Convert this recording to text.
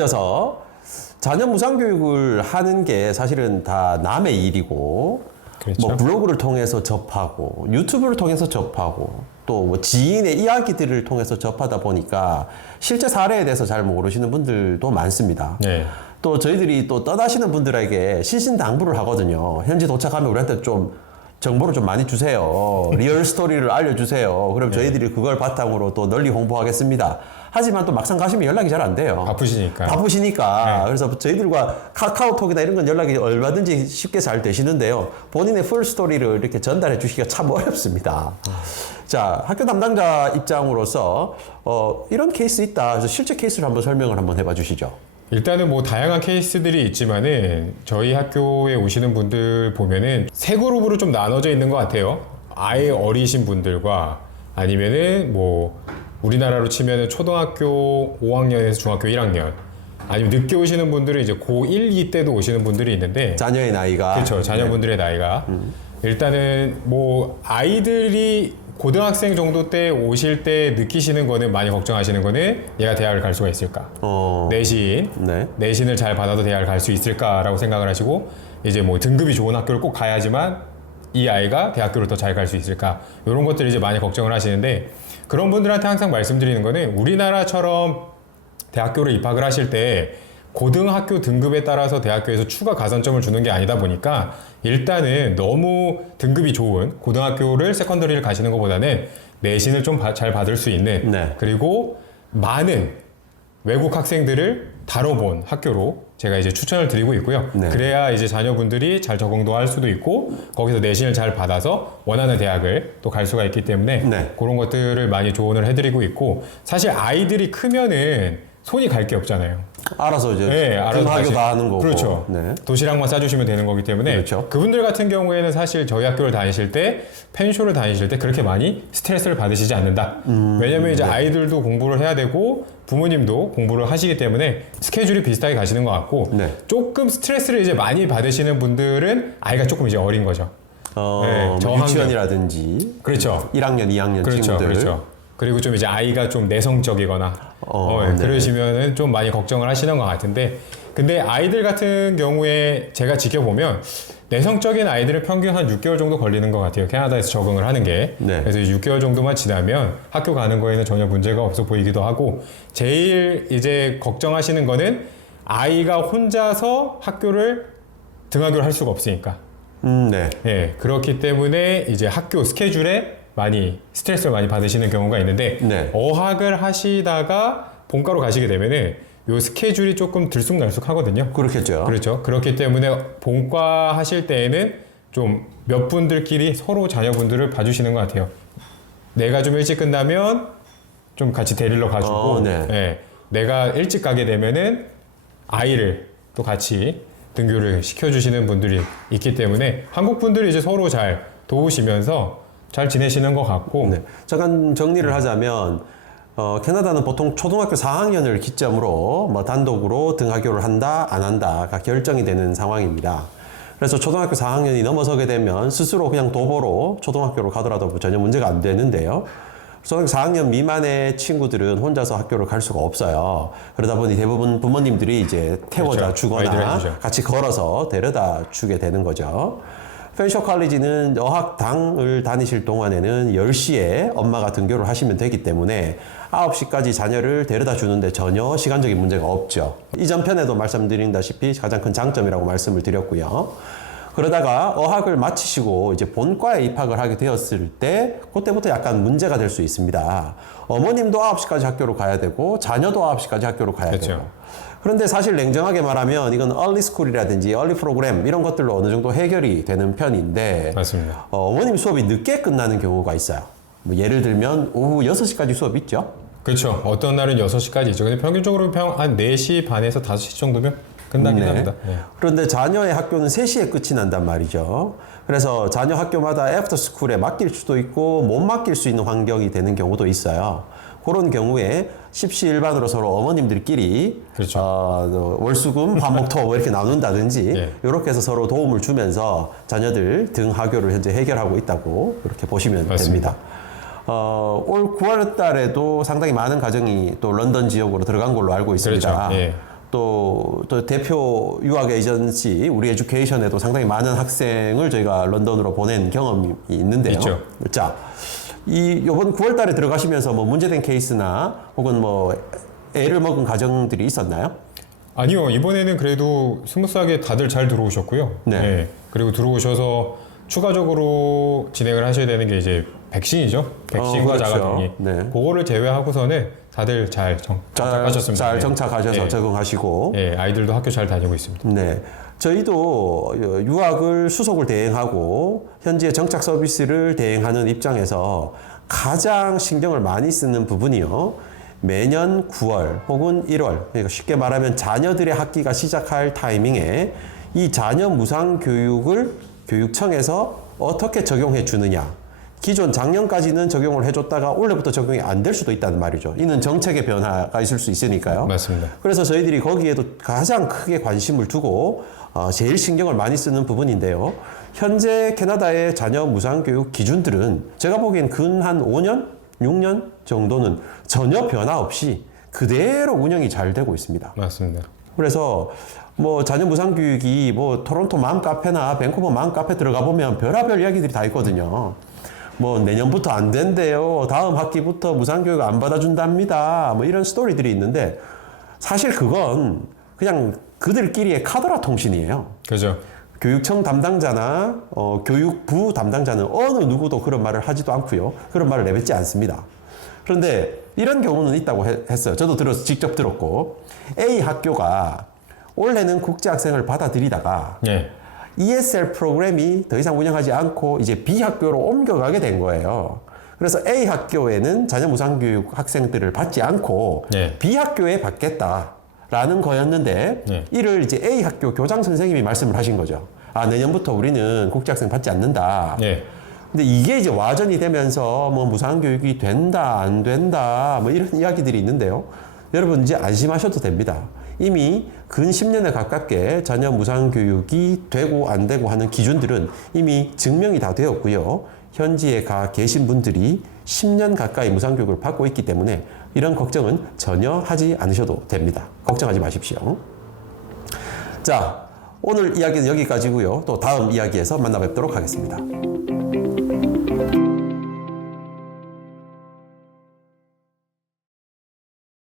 이어서 자녀 무상교육을 하는 게 사실은 다 남의 일이고, 그렇죠. 뭐 블로그를 통해서 접하고, 유튜브를 통해서 접하고, 또 뭐 지인의 이야기들을 통해서 접하다 보니까 실제 사례에 대해서 잘 모르시는 분들도 많습니다. 네. 또 저희들이 또 떠나시는 분들에게 신신당부를 하거든요. 현지 도착하면 우리한테 좀 정보를 좀 많이 주세요. 리얼 스토리를 알려주세요. 그럼 저희들이 그걸 바탕으로 또 널리 홍보하겠습니다. 하지만 또 막상 가시면 연락이 잘 안 돼요. 바쁘시니까. 바쁘시니까. 그래서 저희들과 카카오톡이나 이런 건 연락이 얼마든지 쉽게 잘 되시는데요. 본인의 풀 스토리를 이렇게 전달해 주시기가 참 어렵습니다. 자, 학교 담당자 입장으로서 이런 케이스 있다. 그래서 실제 케이스를 한번 설명을 한번 해봐 주시죠. 일단은 뭐 다양한 케이스들이 있지만은 저희 학교에 오시는 분들 보면은 세 그룹으로 좀 나눠져 있는 것 같아요. 아예 어리신 분들과 아니면은 뭐 우리나라로 치면은 초등학교 5학년에서 중학교 1학년, 아니면 늦게 오시는 분들은 이제 고1, 2 때도 오시는 분들이 있는데, 자녀의 나이가. 그렇죠. 자녀분들의 나이가. 일단은 뭐 아이들이 고등학생 정도 때 오실 때 느끼시는 거는, 많이 걱정하시는 거는 얘가 대학을 갈 수가 있을까? 내신을 잘 받아도 대학을 갈 수 있을까라고 생각을 하시고, 이제 뭐 등급이 좋은 학교를 꼭 가야지만 이 아이가 대학교를 더 잘 갈 수 있을까? 이런 것들을 이제 많이 걱정을 하시는데, 그런 분들한테 항상 말씀드리는 거는, 우리나라처럼 대학교를 입학을 하실 때 고등학교 등급에 따라서 대학교에서 추가 가산점을 주는 게 아니다 보니까, 일단은 너무 등급이 좋은 고등학교를, 세컨더리를 가시는 것보다는 내신을 좀 잘 받을 수 있는, 그리고 많은 외국 학생들을 다뤄본 학교로 제가 이제 추천을 드리고 있고요. 그래야 이제 자녀분들이 잘 적응도 할 수도 있고, 거기서 내신을 잘 받아서 원하는 대학을 또 갈 수가 있기 때문에 그런 것들을 많이 조언을 해드리고 있고, 사실 아이들이 크면은 손이 갈 게 없잖아요. 알아서 이제 등하교 다 하는 거고. 그렇죠. 도시락만 싸주시면 되는 거기 때문에, 그렇죠. 그분들 같은 경우에는 사실 저희 학교를 다니실 때, 펜쇼를 다니실 때 그렇게 많이 스트레스를 받으시지 않는다. 왜냐면 이제 아이들도 공부를 해야 되고 부모님도 공부를 하시기 때문에 스케줄이 비슷하게 가시는 것 같고, 조금 스트레스를 이제 많이 받으시는 분들은 아이가 조금 이제 어린 거죠. 뭐 유치원이라든지. 그렇죠. 1학년, 2학년 그렇죠. 친구들. 그렇죠. 그리고 좀 이제 아이가 좀 내성적이거나 그러시면은 좀 많이 걱정을 하시는 것 같은데, 근데 아이들 같은 경우에 제가 지켜보면 내성적인 아이들은 평균 한 6개월 정도 걸리는 것 같아요. 캐나다에서 적응을 하는 게. 그래서 6개월 정도만 지나면 학교 가는 거에는 전혀 문제가 없어 보이기도 하고, 제일 이제 걱정하시는 거는 아이가 혼자서 학교를 등하교를 할 수가 없으니까. 그렇기 때문에 이제 학교 스케줄에 많이 스트레스를 많이 받으시는 경우가 있는데, 어학을 하시다가 본과로 가시게 되면은 요 스케줄이 조금 들쑥날쑥 하거든요. 그렇겠죠. 그렇죠. 그렇기 때문에 본과 하실 때에는 좀 몇 분들끼리 서로 자녀분들을 봐주시는 것 같아요. 내가 좀 일찍 끝나면 좀 같이 데리러 가주고, 내가 일찍 가게 되면은 아이를 또 같이 등교를 시켜주시는 분들이 있기 때문에 한국 분들이 이제 서로 잘 도우시면서 잘 지내시는 것 같고. 잠깐 정리를 하자면, 캐나다는 보통 초등학교 4학년을 기점으로 뭐 단독으로 등하교를 한다, 안 한다가 결정이 되는 상황입니다. 그래서 초등학교 4학년이 넘어서게 되면 스스로 그냥 도보로 초등학교로 가더라도 전혀 문제가 안 되는데요. 초등학교 4학년 미만의 친구들은 혼자서 학교를 갈 수가 없어요. 그러다 보니 대부분 부모님들이 이제 태워다 주거나 같이 걸어서 데려다 주게 되는 거죠. 펜쇼 칼리지는 어학당을 다니실 동안에는 10시에 엄마가 등교를 하시면 되기 때문에 9시까지 자녀를 데려다 주는데 전혀 시간적인 문제가 없죠. 이전 편에도 말씀드린다시피 가장 큰 장점이라고 말씀을 드렸고요. 그러다가 어학을 마치시고 이제 본과에 입학을 하게 되었을 때 그때부터 약간 문제가 될 수 있습니다. 어머님도 9시까지 학교로 가야 되고 자녀도 9시까지 학교로 가야 되고. 그런데 사실 냉정하게 말하면 이건 얼리 스쿨이라든지 얼리 프로그램 이런 것들로 어느 정도 해결이 되는 편인데, 맞습니다. 어머님 수업이 늦게 끝나는 경우가 있어요. 뭐 예를 들면 오후 6시까지 수업 있죠? 그렇죠. 어떤 날은 6시까지 있죠. 근데 평균적으로 한 4시 반에서 5시 정도면 끝나긴 합니다. 그런데 자녀의 학교는 3시에 끝이 난단 말이죠. 그래서 자녀 학교마다 애프터 스쿨에 맡길 수도 있고 못 맡길 수 있는 환경이 되는 경우도 있어요. 그런 경우에 십시일반으로 서로 어머님들끼리 월수금, 화목토 뭐 이렇게 나눈다든지 이렇게 해서 서로 도움을 주면서 자녀들 등하교를 현재 해결하고 있다고 이렇게 보시면 됩니다. 올 9월 달에도 상당히 많은 가정이 또 런던 지역으로 들어간 걸로 알고 있습니다. 또 대표 유학 에이전시 우리 에듀케이션에도 상당히 많은 학생을 저희가 런던으로 보낸 경험이 있는데요. 있죠. 자, 이번 9월 달에 들어가시면서 뭐 문제된 케이스나 혹은 뭐 애를 먹은 가정들이 있었나요? 아니요, 이번에는 그래도 스무스하게 다들 잘 들어오셨고요. 네. 그리고 들어오셔서 추가적으로 진행을 하셔야 되는 게 이제 백신이죠. 백신과 그렇죠. 자가격리. 네. 그거를 제외하고서는 다들 잘 정착하셨습니다. 잘 네. 정착하셔서 네. 적응하시고. 예, 아이들도 학교 잘 다니고 있습니다. 네. 저희도 유학을 수속을 대행하고 현지의 정착 서비스를 대행하는 입장에서 가장 신경을 많이 쓰는 부분이요. 매년 9월 혹은 1월, 그러니까 쉽게 말하면 자녀들의 학기가 시작할 타이밍에 이 자녀 무상 교육을 교육청에서 어떻게 적용해 주느냐. 기존 작년까지는 적용을 해줬다가 올해부터 적용이 안 될 수도 있다는 말이죠. 이는 정책의 변화가 있을 수 있으니까요. 맞습니다. 그래서 저희들이 거기에도 가장 크게 관심을 두고 제일 신경을 많이 쓰는 부분인데요. 현재 캐나다의 자녀 무상교육 기준들은 제가 보기엔 근 한 5년, 6년 정도는 전혀 변화 없이 그대로 운영이 잘 되고 있습니다. 맞습니다. 그래서 뭐 자녀 무상교육이 뭐 토론토 맘카페나 밴쿠버 맘카페 들어가 보면 별의별 이야기들이 다 있거든요. 뭐 내년부터 안 된대요. 다음 학기부터 무상교육 안 받아준답니다. 뭐 이런 스토리들이 있는데 사실 그건 그냥 그들끼리의 카더라 통신이에요. 그죠. 교육청 담당자나 교육부 담당자는 어느 누구도 그런 말을 하지도 않고요. 그런 말을 내뱉지 않습니다. 그런데 이런 경우는 있다고 했어요. 저도 직접 들었고 A 학교가 올해는 국제학생을 받아들이다가 예. ESL 프로그램이 더 이상 운영하지 않고 이제 B 학교로 옮겨가게 된 거예요. 그래서 A 학교에는 자녀 무상교육 학생들을 받지 않고 네. B 학교에 받겠다라는 거였는데 네. 이를 이제 A 학교 교장 선생님이 말씀을 하신 거죠. 아, 내년부터 우리는 국제학생 받지 않는다. 예. 근데 이게 이제 와전이 되면서 뭐 무상교육이 된다, 안 된다, 뭐 이런 이야기들이 있는데요. 여러분 이제 안심하셔도 됩니다. 이미 근 10년에 가깝게 자녀 무상교육이 되고 안 되고 하는 기준들은 이미 증명이 다 되었고요. 현지에 가 계신 분들이 10년 가까이 무상교육을 받고 있기 때문에 이런 걱정은 전혀 하지 않으셔도 됩니다. 걱정하지 마십시오. 자, 오늘 이야기는 여기까지고요. 또 다음 이야기에서 만나 뵙도록 하겠습니다.